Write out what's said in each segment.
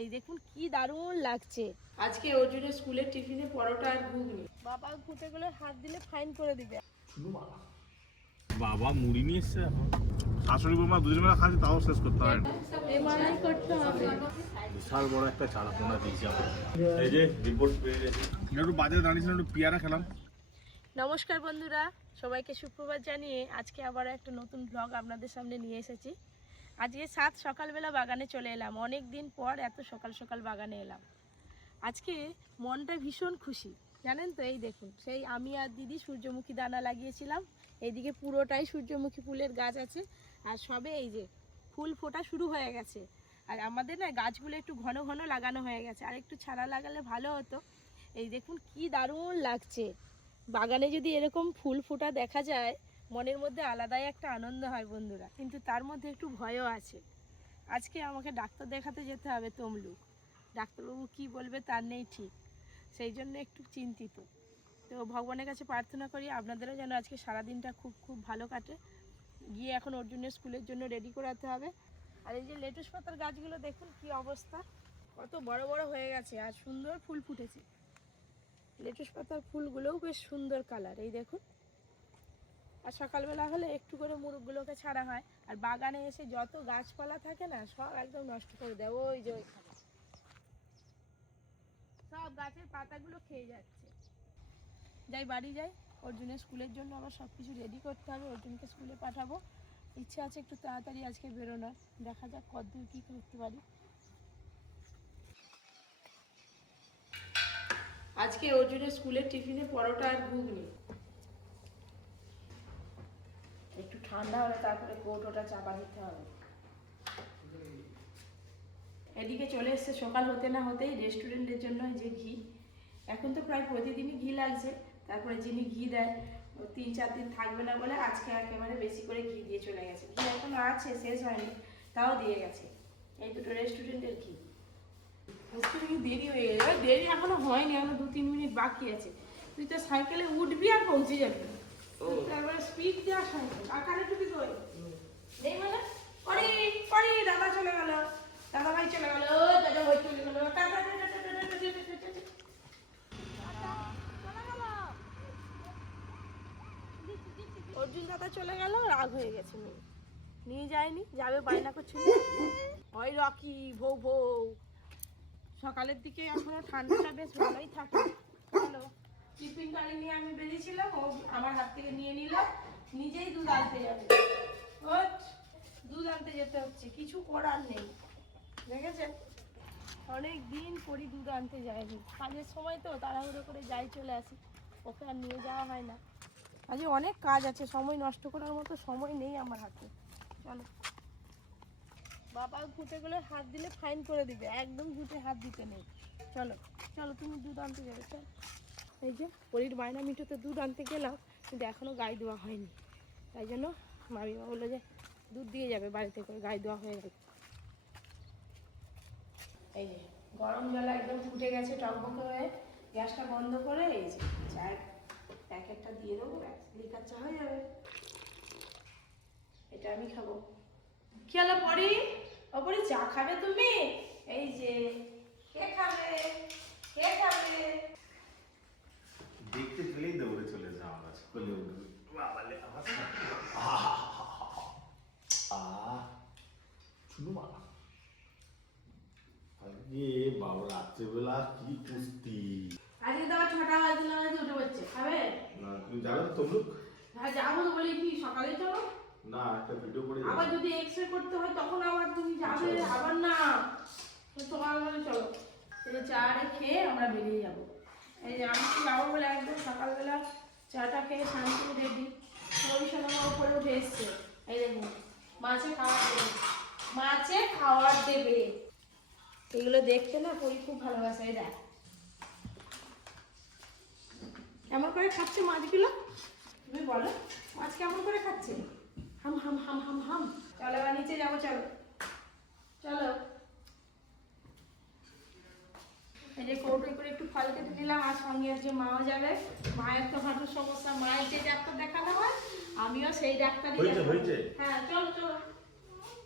এই দেখুন কি দারুণ লাগছে। আজকে অর্জুনের স্কুলের টিফিনে পরোটা আর ঘুগনি। বাবা ঘুঁটেগুলো হাত দিলে ফাইন করে দিবে। বাবা মুড়ি নিয়ে এসছে এখন। শাশুড়ি বৌমা দুজন মিলে খাচ্ছি, তাও শেষ করতে হয় না। এমআরআই করতে হবে। বিশাল বড় একটা চালাপোনা দিয়েছি আমরা। এই যে রিপোর্ট পেয়ে গেছি। একটু বাজারে দাঁড়িয়েছিলাম, একটু পেয়ারা খেলাম। নমস্কার বন্ধুরা, সবাইকে সুপ্রভাত জানিয়ে আজকে আবার একটা নতুন ব্লগ আপনাদের সামনে নিয়ে এসেছি। আজকে সকালবেলা বাগানে চলে এলাম। অনেক দিন পর এত সকাল সকাল বাগানে এলাম। আজকে মনটা ভীষণ খুশি, জানেন তো। এই দেখুন, সেই আমি আর দিদি সূর্যমুখী দানা লাগিয়েছিলাম। এইদিকে পুরোটাই সূর্যমুখী ফুলের গাছ আছে, আর সবে এই যে ফুল ফোটা শুরু হয়ে গেছে। আর আমাদের না গাছগুলো একটু ঘন ঘন লাগানো হয়ে গেছে, আর একটু ছাড়া লাগালে ভালো হতো। এই দেখুন কি দারুণ লাগছে। বাগানে যদি এরকম ফুল ফোটা দেখা যায়, মনের মধ্যে আলাদাই একটা আনন্দ হয় বন্ধুরা। কিন্তু তার মধ্যে একটু ভয়ও আছে। আজকে আমাকে ডাক্তার দেখাতে যেতে হবে তমলুক। ডাক্তারবাবু কি বলবে তার নেই ঠিক, সেই জন্য একটু চিন্তিত। তো ভগবানের কাছে প্রার্থনা করি আপনাদেরও যেন আজকে সারাদিনটা খুব খুব ভালো কাটে। গিয়ে এখন অর্জুনের স্কুলের জন্য রেডি করাতে হবে। আর এই যে লেটুস পাতার গাছগুলো দেখুন কি অবস্থা, কত বড় বড় হয়ে গেছে আর সুন্দর ফুল ফুটেছে। লেটুস পাতার ফুলগুলোও বেশ সুন্দর কালার, এই দেখুন। আর সকালবেলা হলে একটু করে মুরগগুলোকে ছাড়া হয়। আর বাগানে এসে যত গাছপালা থাকে না, সব একদম নষ্ট করে দেয়। ওই যে ওইখানে সব গাছের পাতাগুলো খেয়ে যাচ্ছে। যাই বাড়ি যাই, অর্জুনের স্কুলের জন্য আবার সব কিছু রেডি করতে হবে। অর্জুনকে স্কুলে পাঠাবো। ইচ্ছে আছে একটু তাড়াতাড়ি আজকে বেরোনোর, দেখা যাক কতদূর কী করতে পারি। আজকে অর্জুনের স্কুলের টিফিনে পরোটা আর ঘুগনি। একটু ঠান্ডা হলে তারপরে কৌটোটা চাপা দিতে হবে। এদিকে চলে এসছে সকাল হতে না হতেই রেস্টুরেন্টের জন্য যে ঘি। এখন তো প্রায় প্রতিদিনই ঘি লাগছে। তারপরে যিনি ঘি দেয় 3-4 দিন থাকবে না বলে আজকে একেবারে বেশি করে ঘি দিয়ে চলে গেছে। ঘি এখনো আছে, শেষ হয়নি, তাও দিয়ে গেছে। এই দুটো রেস্টুরেন্টের ঘি। বুঝতে দেখি দেরি হয়ে গেছে। দেরি এখনো হয়নি, এখনো 2-3 মিনিট বাকি আছে। তুই তো সাইকেলে উঠবি আর পৌঁছে যাবি। তারপরে স্পিড দেওয়া সাইকেল আকারে টুপি কই নেই মানে পরি পরি দাদা চলে গেল, দাদা ভাই চলে গেল, দাদা ভাই চলে গেল। অর্জুন দাদা চলে গেল, রাগ হয়ে গেছে। মেয়ে নিয়ে যায়নি, যাবে বায়না করছিল। ওই রকি ভৌ ভৌ। সকালের দিকে এখনো ঠান্ডাটা বেশ ভালোই থাকে। হ্যালো, টিফিন গাড়ি নিয়ে আমি বেরিয়েছিলাম, ও আমার হাত থেকে নিয়ে নিল, নিজেই দুধ আনতে যাবে। দুধ আনতে যেতে হচ্ছে, কিছু করার নেই। দেখেছেন, অনেক দিন পরই দুধ আনতে যায়নি। কাজের সময় তো তাড়াহুড়ো করে যাই, চলে আসি, ওকে আর নিয়ে যাওয়া হয় না। আজকে অনেক কাজ আছে, সময় নষ্ট করার মতো সময় নেই আমার হাতে। চলো, বাবা ঘুঁটেগুলো হাত দিলে ফাইন করে দিবে, একদম ঘুঁটে হাত দিতে নেই। চলো চলো, তুমি দুধ আনতে যাবে। চল, এই যে পরীর বায়না মিটোতে দুধ আনতে গেলাম, কিন্তু এখনও গায়ে দেওয়া হয়নি। তাই জন্য মামিমা বললো যে দুধ দিয়ে যাবে বাড়িতে করে, গায়ে দেওয়া হয়ে গেল। এই যে গরম জল একদম ফুটে গেছে টকবকে হয়ে, গ্যাসটা বন্ধ করে এই যে চায়ের প্যাকেটটা দিয়ে দেবো, লিকার চা হয়ে যাবে। এটা আমি খাবো। কি হলো পরি? ওপরে চা খাবে তুমি? এই যে কে খাবে, কে খাবে? দেখতে পেলেই দৌড়ে চলে যাও আমার কাছে, কোলে উঠবে। বাবালে আমার শুনো মা, আজকে বাবা রাত্রেবেলা কি কুস্তি। আজকে তো আবার 6টা বাজে না, উঠে পড়ছে। খাবে না তুমি যাবে তো তমলুক? হ্যাঁ যাবো তো, বলি কি সকালে চলো। না একটা ভিডিও করে আবার যদি এক্সরে করতে হয় তখন আবার তুমি যাবে। আবার না, তোমার মানে চলো। এই যে চাটা খেয়ে আমরা বেরিয়ে যাবো। এই যে আমি তো যাবো বলে একদম সকালবেলা চাটা খেয়ে শান্তি রেডি। পরিষেবা উপরে উঠে এসছে। এই দেখুন, মাছে খাওয়ার দেবে, মাছে খাওয়ার দেবে। এগুলো দেখতে না পরি খুব ভালোবাসে। এই দেখ কেমন করে খাচ্ছে মাছগুলো, তুমি বলো। মাছ কেমন করে খাচ্ছে? হাম হাম হাম হাম হাম। চলো এবার নিচে যাবো, চলো চলো। এই যে কৌটোয় করে একটু ফল কেটে নিলাম, আর সঙ্গে আজকে মাও যাবে। মায়ের তো হাঁটুর সমস্যা, মায়ের যে ডাক্তার দেখানো হয় আমিও সেই ডাক্তারই দেখাবো। হ্যাঁ চলো চলো।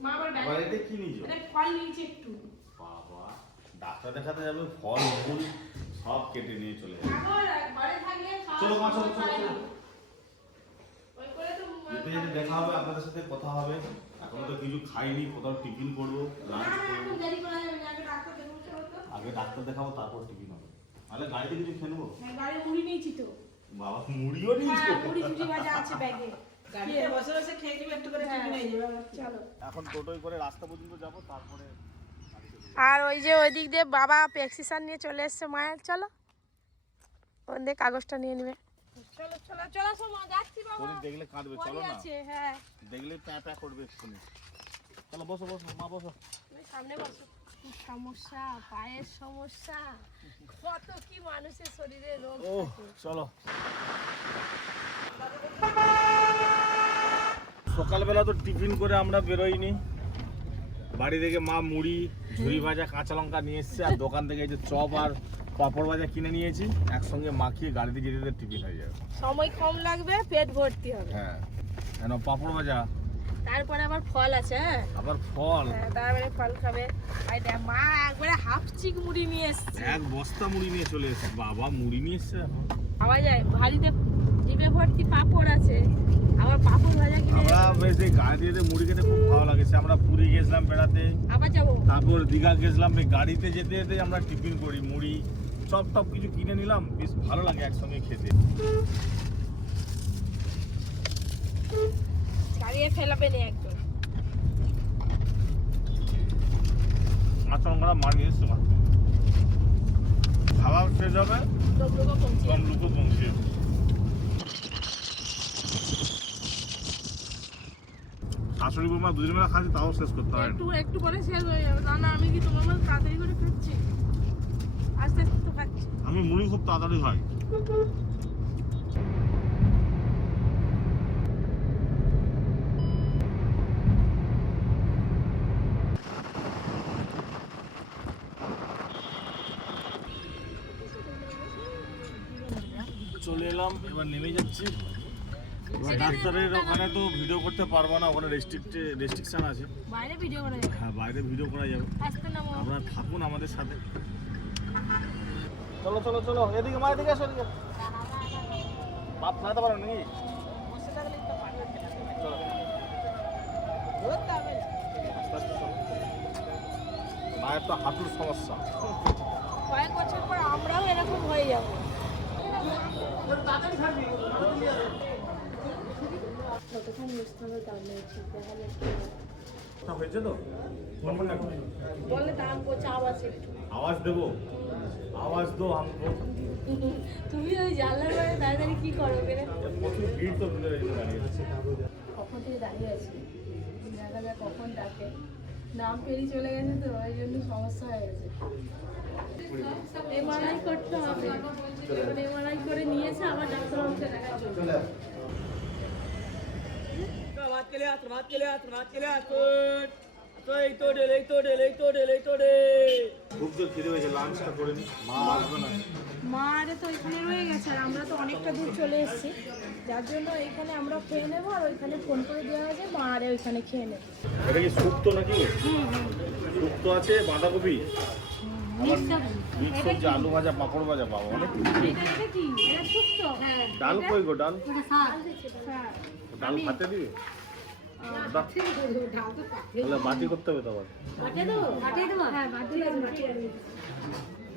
মা আবার ব্যাগে কি নিয়েছো? ফল নিয়েছি একটু। বাবা ডাক্তার দেখাতে যাবে, ফল ফুল সব কেটে নিয়ে চলে যাবে। চলো মা, চলো চলো চলো। যেতে যেতে দেখা হবে, আপনাদের সাথে কথা হবে। এখন তো কিছু খাইনি, কোথাও টিফিন করবো, লাঞ্চ করবো। আগে ডাক্তার দেখাবো, তারপর টিফিন হবে। তাহলে গাড়িতে কিছু খেয়ে নেবো। গাড়ি মুড়ি নিয়েছি তো। বাবা মুড়িও নিয়েছো? মুড়ি চুটি ভাজা আছে ব্যাগে। গাড়িতে বসে বসে খেয়ে নিবে, একটু করে টিফিন হয়ে যাবে। চলো। এখন টোটোয় করে রাস্তা পর্যন্ত যাবো, তারপরে আর ওই যে ওই দিক দিয়ে বাবা প্রেসক্রিপশন নিয়ে চলে এসছে মায়ের। চলো ওই দিয়ে কাগজটা নিয়ে নেবে। চলো চলো চলো সোমা, যাচ্ছি বাবা। শরীর দেখলে কাঁদবে, চলো না। আছে হ্যাঁ, দেখলে প্যাঁ প্যাঁ করবে এক্ষুনি। চলো বসো বসো মা, বসো। তুমি সামনে বসো। কি সমস্যা, পায়ের সমস্যা, কত কি মানুষের শরীরে রোগ ও থাকে। চলো। সকালবেলা তো টিফিন করে আমরা বেরোইনি। বাড়ি থেকে মা মুড়ি, ঝুরি ভাজা, কাঁচা লঙ্কা নিয়ে এসছে, আর দোকান থেকে এই যে চপ আর পাঁপড় ভাজা কিনে নিয়েছি। একসঙ্গে মাখিয়ে গাড়িতে যেতে যেতে টিফিন হয়ে যাবে। সময় কম লাগবে, পেট ভর্তি হবে। হ্যাঁ, কেন পাঁপড় ভাজা, তারপরে আবার ফল আছে। হ্যাঁ আবার ফল। হ্যাঁ, তারপরে ফল খাবে। আর দেখ মা একবারে হাফ চিক মুড়ি নিয়ে এসছে। এক বস্তা মুড়ি নিয়ে চলে এসছে। বাবা মুড়ি নিয়ে এসছে এখন। খাওয়া যায়, ভারিতে জিভে ভর্তি পাঁপড় আছে, আবার পাঁপড় ভাজা কিনে আমরা বেশ এই গাড়িতে মুড়ি খেতে খুব ভালো লাগেছে। আমরা পুরী গেছিলাম বেড়াতে, আবার যাবো। তারপর দীঘা গেছিলাম। এই গাড়িতে যেতে যেতে আমরা টিফিন করি, মুড়ি চপ টপ কিছু কিনে নিলাম, বেশ ভালো লাগে একসঙ্গে খেতে। ছাড়িয়ে ফেলাবে না একদম। কাঁচা লঙ্কা মারিয়ে এসছে, খাবার শেষ হবে, সব লোক পৌঁছে কম লোকও পৌঁছে। শাশুড়ি বৌমা দুজন মিলে খাচ্ছি, তাও শেষ করতে হয় না। একটু একটু করে শেষ হয়ে যাবে। তা না আমি কি তোমার মতো তাড়াতাড়ি করে খাচ্ছি? আস্তে আস্তে তো খাচ্ছি। আমি মুড়ি খুব তাড়াতাড়ি খাই। চলে এলাম, এবার নেমে যাচ্ছি। এবার ডাক্তারের ওখানে তো ভিডিও করতে পারবো না, ওখানে রেস্ট্রিকশন আছে। বাইরে ভিডিও করা যাবে। হ্যাঁ, বাইরে ভিডিও করা যাবে। আস্তে নামো। আপনারা থাকুন আমাদের সাথে। চলো চলো চলো, এদিকে মা, এদিকে আসো, এদিকে। বাপ খাওয়াতে পারো নাকি? চলো। আস্তে আস্তে চলো। মায়ের তো হাঁটুর সমস্যা। কয়েক বছর পর আমরাও এরকম হয়ে যাবো। হয়েছে তো? বলে দাম করছে আওয়াজ একটু। আওয়াজ দেবো? আওয়াজ দো আমকো। তুমি ওই জানলার বাইরে দাঁড়িয়ে কি করো? প্রচুর ভিড় তো ভিতরে দাঁড়িয়ে আছে। কখন থেকে দাঁড়িয়ে আছি, দেখা যাক কখন ডাকে। নাম পেরিয়ে চলে গেছে তো, ওই জন্য সমস্যা হয়ে গেছে। এমআরআই করতে হবে, এমআরআই করে নিয়েছে, আবার ডাক্তারবাবুকে দেখাতে হবে। খুব জোর খিদে হয়েছে, লাঞ্চটা করে নি। মা আসবে না। মা আরে তো এখানে রয়ে গেছে, আর আমরা তো অনেকটা দূর চলে এসেছি, যার জন্য এখানে আমরা খেয়ে নেবো। আর ওইখানে ফোন করে দেওয়া আছে, মা আরে ওইখানে খেয়ে নেবো। এটা কি শুক্তো নাকি? শুক্তো আছে, বাঁধাকপি, মিক্স সবজি, আলু ভাজা, পাঁপড় ভাজা। বাবা অনেক এটা কি? এটা শুক্তো? হ্যাঁ। ডাল কই গো? ডাল হ্যাঁ। ডাল ভাতে দিবে? দাও। তাহলে বাটি করতে হবে তো আবার।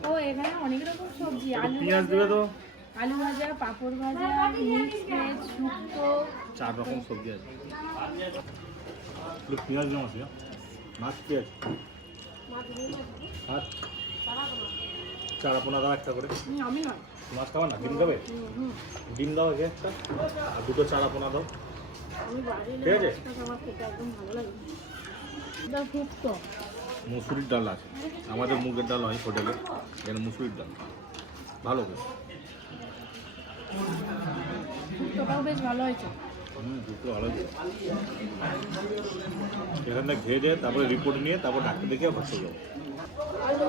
ও এখানে অনেক রকম সবজি, আলু পেঁয়াজ দেবে তো? আলু ভাজা, পাঁপড় ভাজা, মিক্স ভেজ, শুক্তো, 4 রকম সবজি আছে। একটু পেঁয়াজ দেওয়া আছে, মাছ পেঁয়াজ আর চারাপোনা দাও একটা করে। আমি নয়। মাছ খাবা না? ডিম খাবে? ডিম দাও আগে একটা, আর 2টো চারাপোনা দাও। আমি বাইরে ঠিক আছে। আমার খেতে একদম ভালো লাগে। এটা শুক্তো। মুসুরির ডাল আছে, আমাদের মুগের ডাল হয় হোটেলে, এখানে মুসুরির ডাল ভালো করে। শুক্তোটাও বেশ ভালো হয়েছে। দুটো ভালো হয়েছে। এখানটা খেয়ে দিয়ে তারপরে রিপোর্ট নিয়ে তারপর ডাক্তার দেখে বাসে যাবো। আলু,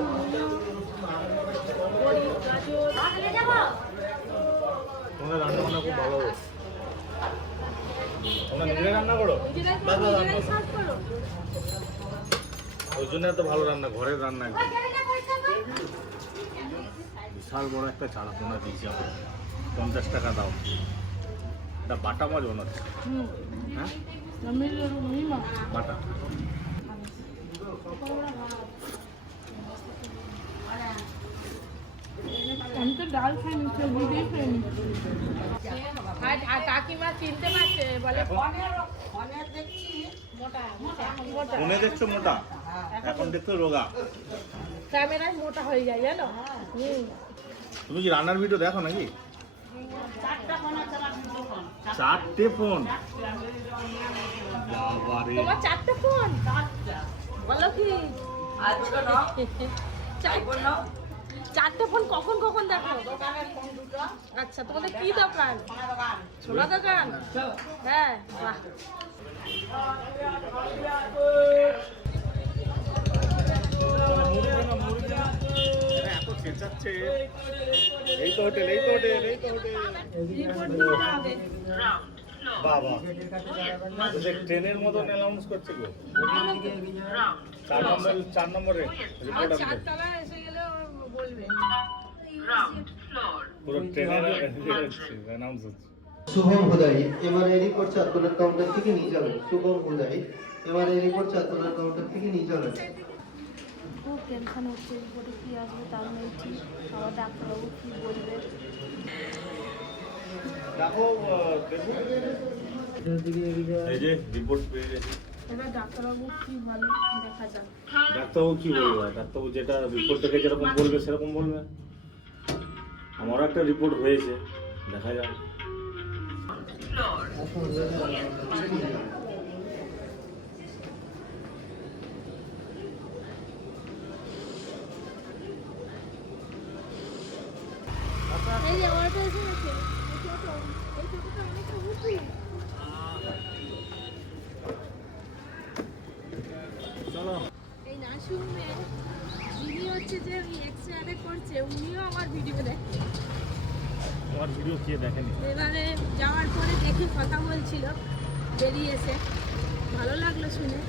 বড়ি, গাজর। তোমাদের রান্না বান্না খুব ভালো হবে। তোমরা নিজে রান্না করো? নিজেরাই সার্ভ করো। ওই জন্য এত ভালো রান্না, ঘরের রান্না একদম। বিশাল বড় একটা চারা পোনা দিয়েছি আমরা, 50 টাকা দাও। এটা বাটা মাছ মনে হচ্ছে, হ্যাঁ বাটা। আমি তো ডাল খাইনি, সবজি খাইনি। আর কাকিমা চিনতে পারছে, বলে মোটা মোটা, মনে দেখছো মোটা, এখন দেখছো রোগা। ক্যামেরায় মোটা হয়ে যায় জানো। তুমি কি রান্নার ভিডিও দেখো নাকি? 4টে ফোন, বাবারে। তোমার 4টে ফোন, বলো কি? 4টে ফোন কখন কখন দেখো? আচ্ছা, তোমাদের কি দোকান? ছোলা দোকান? হ্যাঁ, বাহ। এত চেঁচাচ্ছে। এই তো হোটেল, এই তো হোটেল, এই তো হোটেল। বাবা, ওদের ট্রেনের মতন অ্যানাউন্স করছে গো। 4 নম্বরে রিপোর্ট আসবে। পুরো ট্রেনের অ্যানাউন্স হচ্ছে। শুভম হুদাই এবার এই রিপোর্ট চাঁদপুরের কাউন্টার থেকে নিয়ে যাবেন। শুভম হুদাই এবার এই রিপোর্ট চাঁদপুরের কাউন্টার থেকে নিয়ে যাবেন। খুব টেনশন হচ্ছে, রিপোর্টে কী আসবে তার নেই ঠিক। আবার ডাক্তারবাবু কী বলবে। দেখো, এই যে রিপোর্ট পেয়ে গেছি। এবার ডাক্তারবাবু কী বলে দেখা যাক। ডাক্তারবাবু কি বলবে? ডাক্তারবাবু যেটা রিপোর্ট থেকে যেরকম বলবে সেরকম বলবে। আমারও একটা রিপোর্ট হয়েছে, দেখা যাক। এই যে ওটা এসে গেছে, এই টোটোটা অনেকটা উঁচু। চলো। এই নার্সিংহোমে যিনি হচ্ছে যে এক্সরে করছে, উনিও আমার ভিডিও দেখে। তোমার ভিডিও কে দেখেনি? এবারে যাওয়ার পরে দেখি কথা বলছিল, বেরিয়ে এসে ভালো লাগলো শুনে।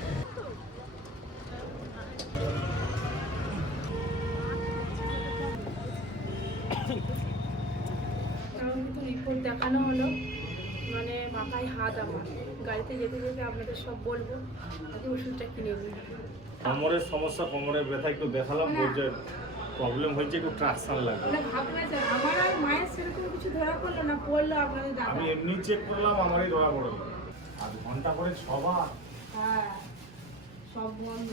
আমার কিন্তু রিপোর্ট দেখানো হলো, মানে মাথায় হাত আমার। গাড়িতে যেতে যেতে আপনাদের সব বলবো, আগে ওষুধটা কিনে নিই। কোমরের সমস্যা, কোমরের ব্যথা একটু দেখালাম, বলছে প্রবলেম হয়েছে, একটু ট্রাকশন লাগবে। মানে ভাবনা যায়, আমার আর মায়ের সেরকম কিছু ধরা পড়লো না, পড়লো আপনাদের দাদা। আমি এমনি চেক করলাম, আমারই ধরা পড়লো। 8 ঘন্টা করে 6 বার। হ্যাঁ, সব বন্ধ।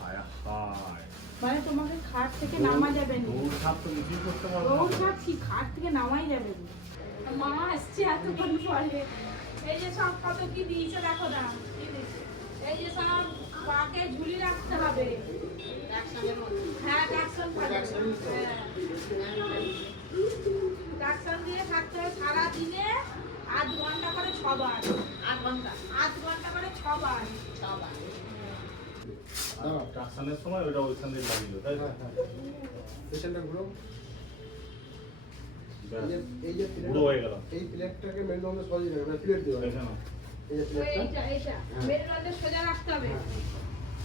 হায় হায়, মানে তোমাকে খাট থেকে নামা যাবে না। দৌড় ঝাঁপ তো নিজেই করতে পারবো দৌড় না। ঝাঁপ কি, খাট থেকে নামাই যাবে না। মা আসছে এতক্ষণ পরে। এই যে সব কত কি দিয়েছে দেখো না। এই যে সব পাকে ঝুলি রাখতে হবে। হ্যাঁ, ট্রাকশন ট্রাকশন দিয়ে থাকতে হবে সারাদিনে। 8 ঘন্টা করে 6 বার। 8 ঘন্টা করে 6 বার। ট্রাকশনের সময় ওটা ওইখান থেকে লাগিয়ে, তাই তো? পেশেন্টটা ঘুরো। ব্যাস, এই যে বুড়ো হয়ে গেল। এই প্লেটটাকে মেরুদণ্ডে সরিয়ে নেবে, মানে প্লেট দেওয়া। দেখে নাও। এই যে প্লেটটা এইটা মেরুদণ্ডে সোজা রাখতে হবে।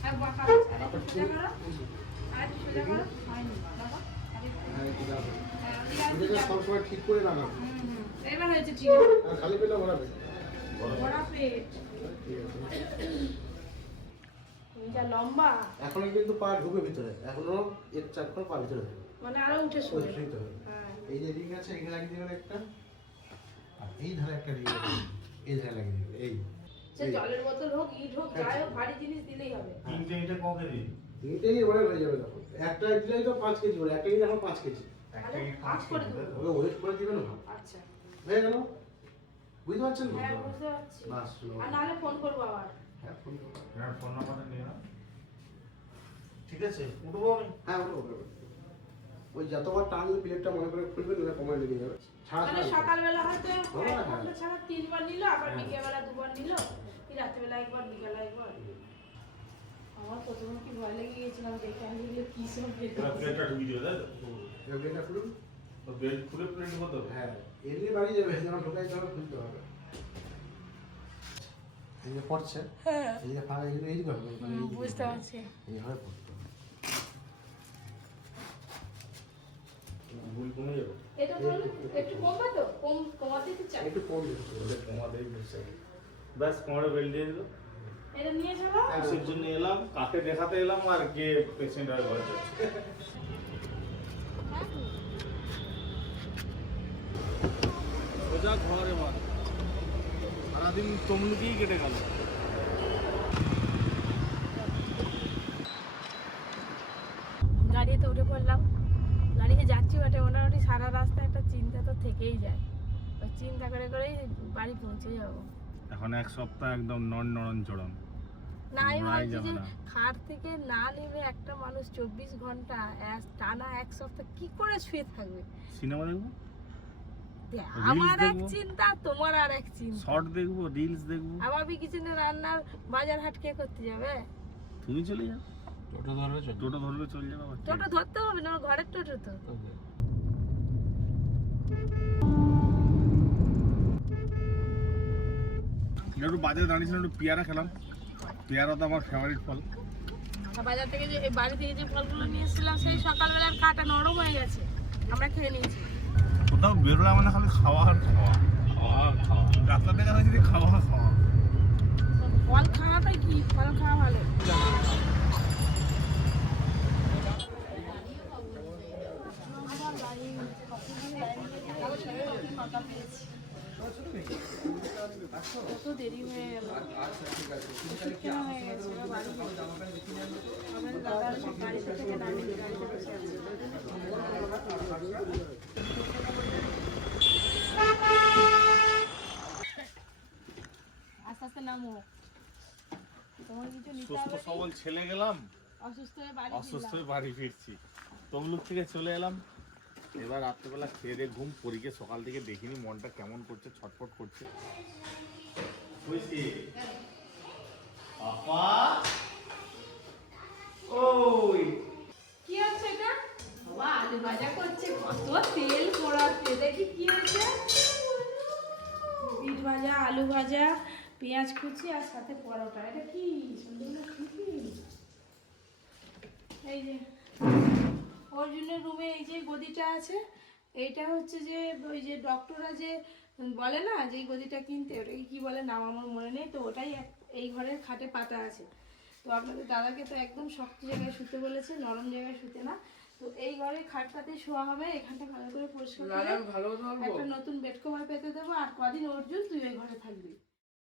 আর বাঁকা আছে। আর একটু সোজা করো। আর একটু সোজা করো। হয়নি বাবা। আর একটু। হ্যাঁ, এটা দাও। হ্যাঁ, এটাকে সবসময় ঠিক করে রাখা। এবার হয়েছে ঠিক আছে। আর খালি পেটে ভরাবে। বড়া পেট। ঠিক আছে। যা লম্বা, এখনো কিন্তু পা ঢুকে ভিতরে, এখনো এর চারখানা পা ভিতরে ঢুকে। মানে আরো উঠে ওই শুয়ে। শুইতে হবে। হ্যাঁ। এই যে রিং আছে, এখানে লাগিয়ে দিবেন একটা, আর এই ধারে একটা রিং আছে, এই ধারে লাগিয়ে দিবেন। এই সে জলের বোতল হোক, ইট হোক, যাই হোক, ভারী জিনিস দিলেই হবে। তিনটে ইটে ক কেজি? তিনটেই ওয়েট হয়ে যাবে তখন। একটা দিলেই তো 5 কেজি বলে, একটা দিলে এখন 5 কেজি। একটা ইট পাঁচ 5 করে কেজি, দেবো। ওকে ওয়েট করে দিবেন না, আচ্ছা। হয়ে গেল। বুঝতে পারছেন তো? হ্যাঁ, বুঝতে পারছি। বাস, লো। আর নাহলে ফোন করবো আবার। হ্যাঁ, ফোন করো। এর ফোন নাম্বারটা নিয়ে নাও। ঠিক আছে, উঠবো আমি। হ্যাঁ, ওকে। ওই যতবার টানলে প্লেটটা মনে করে খুলবেন, ওটা কমায় লেগে যাবে। ছাড়া মানে ছাড়া। সকালবেলা হয়তো হবে না, 1 ঘন্টা ছাড়া 3 বার নিল, আবার বিকেলবেলা 2 বার নিল, কি রাত্রিবেলা 1 বার, বিকেলে 1 বার। আমার প্রথমে কি ভয় লেগে গিয়েছিলাম, দেখে আমি এগুলো কি সব এবার প্লেটটা ঢুকিয়ে দিও, তাই তো? এবার প্লেটটা খুলুন। তো প্লেট খুলে প্লেট কত? হ্যাঁ, এমনি বাড়ি যাবে, যখন ঢোকাই তখন খুলতে হবে। এই যে পড়ছে, হ্যাঁ, এই যে ফাঁকা এইগুলো এই যে হবে, মানে এই যে বুঝতে পারছি। এইভাবে পড়তে হবে। ব্যাস কোমরে বেল্ট দিয়ে দিল। এটা নিয়ে চলো। কিসের জন্য এলাম, কাকে দেখাতে এলাম, আর কে পেশেন্ট হয়ে ঘরে যাচ্ছে। সোজা ঘর এবার, সারাদিন তমলুকেই কেটে গেল। গাড়িতে উঠে পড়লাম, গাড়িতে যাচ্ছি বটে, মোটামুটি সারা রাস্তা একটা চিন্তা তো থেকেই যায়। ওই চিন্তা করে করেই বাড়ি পৌঁছে যাবো। এখন এক সপ্তাহ একদম নড়ন চড়ন। না আমি ঘোরাই ভাবছি যাবে যে না। খাট থেকে না নেমে একটা মানুষ 24 ঘন্টা টানা এক সপ্তাহ কি করে শুয়ে থাকবে? সিনেমা দেখবো, আমার এক দেখবো। চিন্তা, তোমার আর এক চিন্তা। শর্ট দেখবো, রিলস দেখবো। আবার কিচেনে রান্নার বাজার হাট কে করতে যাবে? তুমি চলে যাও, টোটো ধরবে চলে যাবে। আবার টোটো ধরতে হবে না, ঘরের টোটো তো। একটু বাজারে দাঁড়িয়েছিলাম, একটু পেয়ারা খেলাম। পেয়ারা তো আমার ফেভারিট ফল। বাজার থেকে যে এই বাড়ি থেকে যে ফলগুলো নিয়ে এসেছিলাম সেই সকালবেলার কাটা নরম হয়ে গেছে, আমরা খেয়ে নিয়েছি। কোথাও বেরোলে মানে খালি খাওয়া আর খাওয়া, খাওয়া আর খাওয়া। রাস্তা দেখা যাচ্ছে যে খাওয়া আর খাওয়া। ফল খাওয়াটাই কি, ফল খাওয়া ভালো। কত দেরি হয়ে গেল, ওষুধ কেনা হয়ে গেছে, এবার বাড়ি যেতে হবে। আমাদের দাদা সব গাড়িতে থেকে নামিয়ে গাড়িতে বসে আছে। আস্তে আস্তে নামো, তোমার কিছু নিতে সুস্থ হবে সবল না? ছেলে গেলাম, অসুস্থ হয়ে বাড়ি অসুস্থ ফিরলাম। হয়ে বাড়ি ফিরছি। তমলুক থেকে চলে এলাম। এবার রাত্রেবেলা খেয়ে দিয়ে ঘুম, পরীকে সকাল থেকে দেখিনি, মনটা কেমন করছে, ছটফট করছে। আপা ওই কি হচ্ছে এটা? বাবা আলু ভাজা করছে, কত তেল পড়াচ্ছে, দেখি কি হয়েছে। বিট ভাজা, আলু ভাজা, পেঁয়াজ কুচি আর সাথে পরোটা। এটা কি সন্ধ্যেবেলা টিফিন? এই যে অর্জুনের রুমে এই যে গদিটা আছে, এইটা হচ্ছে যে ওই যে ডক্টররা যে বলে না যে এই গদিটা কিনতে, ওটাকে কি বলে নাম আমার মনে নেই, তো ওটাই এই ঘরের খাটে পাতা আছে। তো আপনাদের দাদাকে তো একদম শক্ত জায়গায় শুতে বলেছে, নরম জায়গায় শুতে না। তো এই ঘরে খাটটাতে শোয়া হবে, এখানটা ভালো করে পরিষ্কার করে একটা নতুন বেড কভার পেতে দেবো। আর কদিন অর্জুন তুই ওই ঘরে থাকবি।